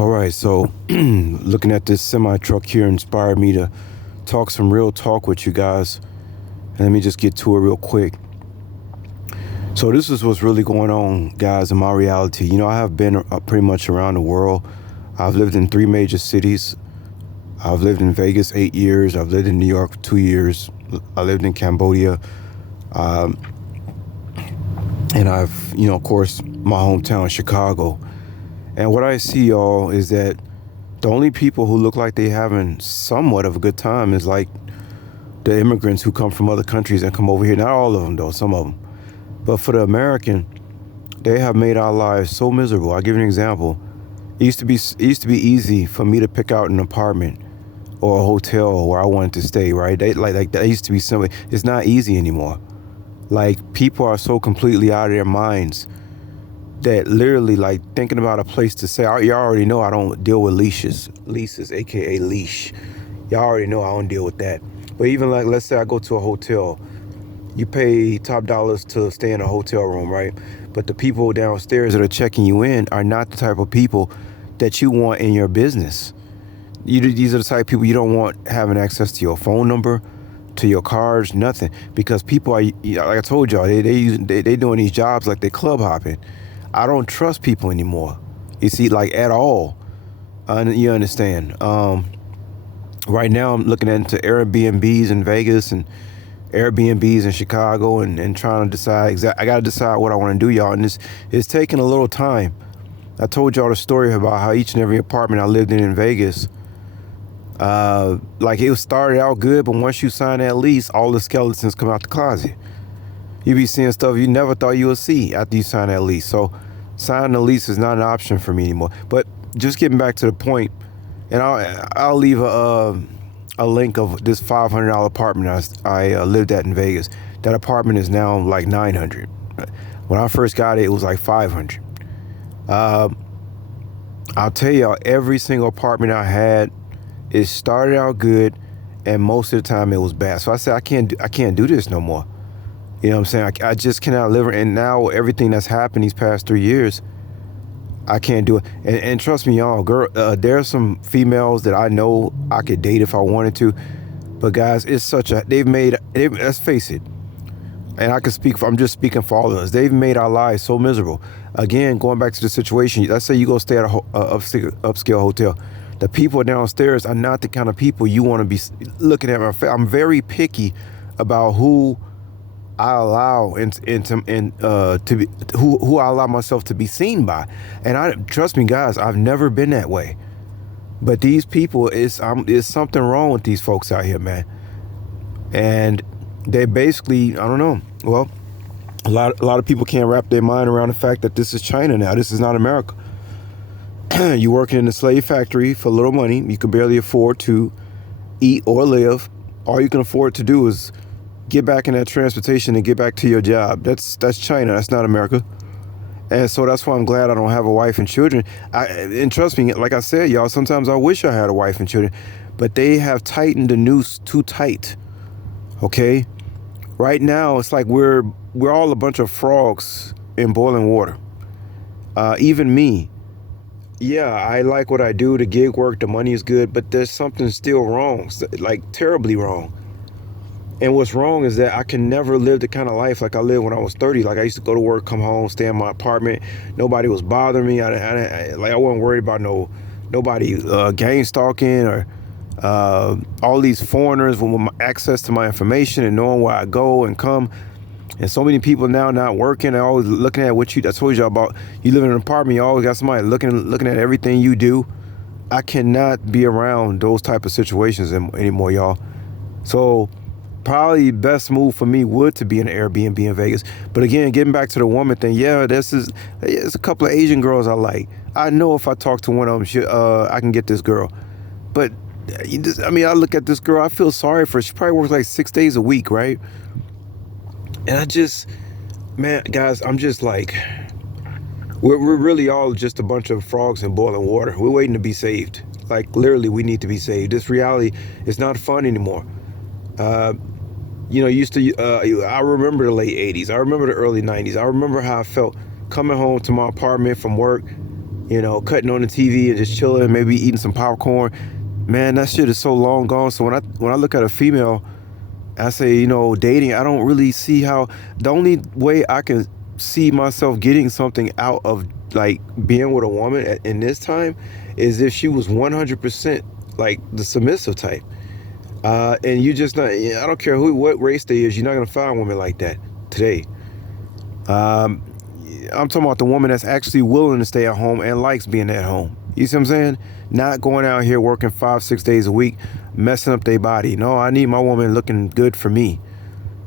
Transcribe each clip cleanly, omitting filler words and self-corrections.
All right, so looking at this semi truck here inspired me to talk some real talk with you guys. And let me just get to it real quick. So this is what's really going on, guys, in my reality. You know, I have been pretty much around the world. I've lived in 3 major cities. I've lived in Vegas 8 years. I've lived in New York 2 years. I lived in Cambodia. Um, and I've, of course, my hometown, Chicago. And what I see, y'all, is that the only people who look like they having somewhat of a good time is like the immigrants who come from other countries and come over here. Not all of them, though, some of them. But for the American, they have made our lives so miserable. I'll give you an example. It used to be easy for me to pick out an apartment or a hotel where I wanted to stay, right? Like that used to be simple. It's not easy anymore. Like, people are so completely out of their minds that literally, like, thinking about a place to stay. Y'all already know I don't deal with leases, aka leash. Y'all already know I don't deal with that. But even like, let's say I go to a hotel, you pay top dollars to stay in a hotel room, right? But the people downstairs that are checking you in are not the type of people that you want in your business. These are the type of people you don't want having access to your phone number, to your cards, nothing. Because people are, like I told y'all, they doing these jobs like they club hopping. I don't trust people anymore. You see, like, at all. You understand? Right now I'm looking into Airbnbs in Vegas and Airbnbs in Chicago and trying to decide I got to decide what I want to do, y'all. And it's taking a little time. I told y'all the story about how each and every apartment I lived in Vegas, like, it started out good, but once you sign that lease, all the skeletons come out the closet. You be seeing stuff you never thought you would see after you sign that lease. So signing the lease is not an option for me anymore. But just getting back to the point, and I'll leave a link of this $500 apartment I lived at in Vegas. That apartment is now like $900. When I first got it, it was like $500. I'll tell y'all, every single apartment I had, it started out good, and most of the time it was bad. So I said, I can't do this no more. You know what I'm saying? I just cannot live. And now everything that's happened these past 3 years, I can't do it. And trust me, y'all, there are some females that I know I could date if I wanted to. But guys, it's let's face it. And I'm just speaking for all of us. They've made our lives so miserable. Again, going back to the situation, let's say you go stay at a upscale hotel. The people downstairs are not the kind of people you want to be looking at. I'm very picky about who I allow who I allow myself to be seen by. And trust me, guys, I've never been that way. But these people, is something wrong with these folks out here, man. And they basically, I don't know. Well, a lot of people can't wrap their mind around the fact that this is China now. This is not America. You're working in a slave factory for little money. You can barely afford to eat or live. All you can afford to do is get back in that transportation and get back to your job. That's China. That's not America. And so that's why I'm glad I don't have a wife and children. And trust me, like I said, y'all, sometimes I wish I had a wife and children, but they have tightened the noose too tight. Okay? Right now, it's like we're all a bunch of frogs in boiling water. Even me. Yeah, I like what I do. The gig work, the money is good, but there's something still wrong, like terribly wrong. And what's wrong is that I can never live the kind of life like I lived when I was 30. Like, I used to go to work, come home, stay in my apartment. Nobody was bothering me. I wasn't worried about nobody gang stalking or all these foreigners with access to my information and knowing where I go and come. And so many people now not working, they're always looking at what I told you about. You live in an apartment, you always got somebody looking at everything you do. I cannot be around those type of situations anymore, y'all. So probably the best move for me would to be in an Airbnb in Vegas. But again, getting back to the woman thing, yeah, there's a couple of Asian girls I like. I know if I talk to one of them, I can get this girl. But I look at this girl, I feel sorry for her. She probably works like 6 days a week, right? And man, guys, I'm just like, we're really all just a bunch of frogs in boiling water. We're waiting to be saved. Like, literally, we need to be saved. This reality is not fun anymore. I remember the late 80s. I remember the early 90s. I remember how I felt coming home to my apartment from work. you know, cutting on the TV and just chilling, maybe eating some popcorn. Man, that shit is so long gone. So when I look at a female, I say, you know, dating, I don't really see how. The only way I can see myself getting something out of like being with a woman in this time is if she was 100% like the submissive type. And you just not, I don't care what race they is, you're not gonna find a woman like that today. I'm talking about the woman that's actually willing to stay at home and likes being at home. You see what I'm saying? Not going out here working 5-6 days a week, messing up their body. No, I need my woman looking good for me.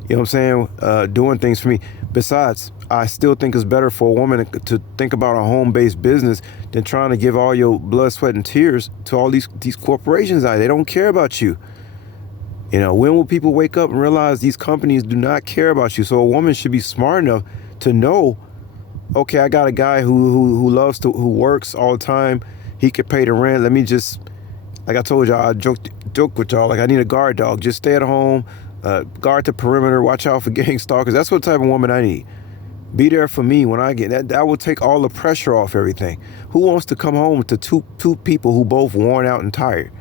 You know what I'm saying? Doing things for me. Besides, I still think it's better for a woman to think about a home-based business than trying to give all your blood, sweat, and tears to all these corporations out there. They don't care about you. You know, when will people wake up and realize these companies do not care about you? So a woman should be smart enough to know, okay, I got a guy who works all the time. He could pay the rent. Let me just, like I told y'all, I joke with y'all, like I need a guard dog. Just stay at home, guard the perimeter, watch out for gang stalkers. That's what type of woman I need. Be there for me when I get that. That will take all the pressure off everything. Who wants to come home to two people who both worn out and tired?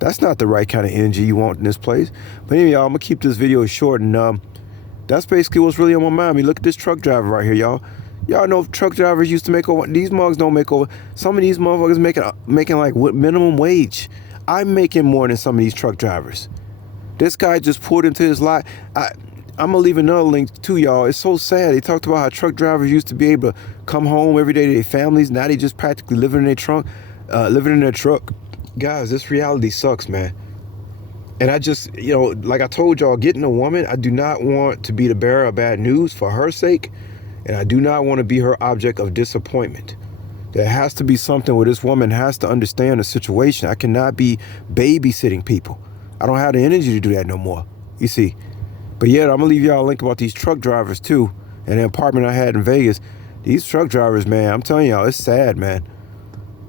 That's not the right kind of energy you want in this place. But anyway, y'all, I'm gonna keep this video short, and that's basically what's really on my mind. I mean, look at this truck driver right here, y'all. Y'all know truck drivers used to make over. These mugs don't make over. Some of these motherfuckers making like what, minimum wage. I'm making more than some of these truck drivers. This guy just pulled into his lot. I'm gonna leave another link to y'all. It's so sad. They talked about how truck drivers used to be able to come home every day to their families. Now they just practically living in their trunk, living in their truck. Guys, this reality sucks, man. And I just, you know, like I told y'all, getting a woman, I do not want to be the bearer of bad news for her sake. And I do not want to be her object of disappointment. There has to be something where this woman has to understand the situation. I cannot be babysitting people. I don't have the energy to do that no more. You see. But yeah, I'm going to leave y'all a link about these truck drivers too. And the apartment I had in Vegas. These truck drivers, man, I'm telling y'all, it's sad, man.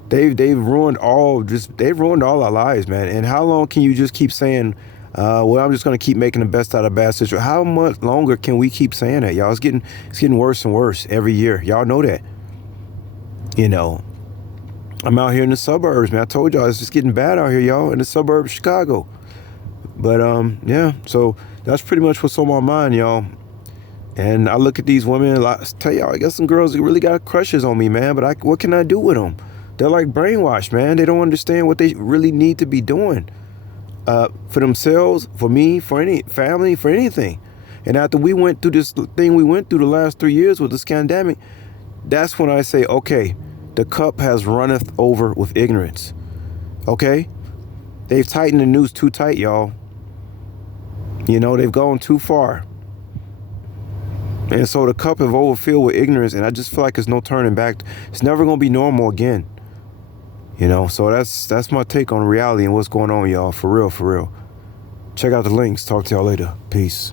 They've ruined all our lives, man. And how long can you just keep saying, well, I'm just going to keep making the best out of bad situation? How much longer can we keep saying that, y'all? It's getting worse and worse every year. Y'all know that. You know, I'm out here in the suburbs, man. I told y'all it's just getting bad out here, y'all, in the suburbs of Chicago. But yeah, so that's pretty much what's on my mind, y'all. And I look at these women, I tell y'all, I got some girls that really got crushes on me, man. But what can I do with them? They're like brainwashed, man. They don't understand what they really need to be doing. For themselves, for me, for any family, for anything. And after we went through this thing we went through the last 3 years with this pandemic, that's when I say, okay, the cup has runneth over with ignorance. Okay? They've tightened the noose too tight, y'all. You know, they've gone too far. And so the cup have overfilled with ignorance, and I just feel like there's no turning back. It's never going to be normal again. You know, so that's my take on reality and what's going on, y'all. For real, for real. Check out the links. Talk to y'all later. Peace.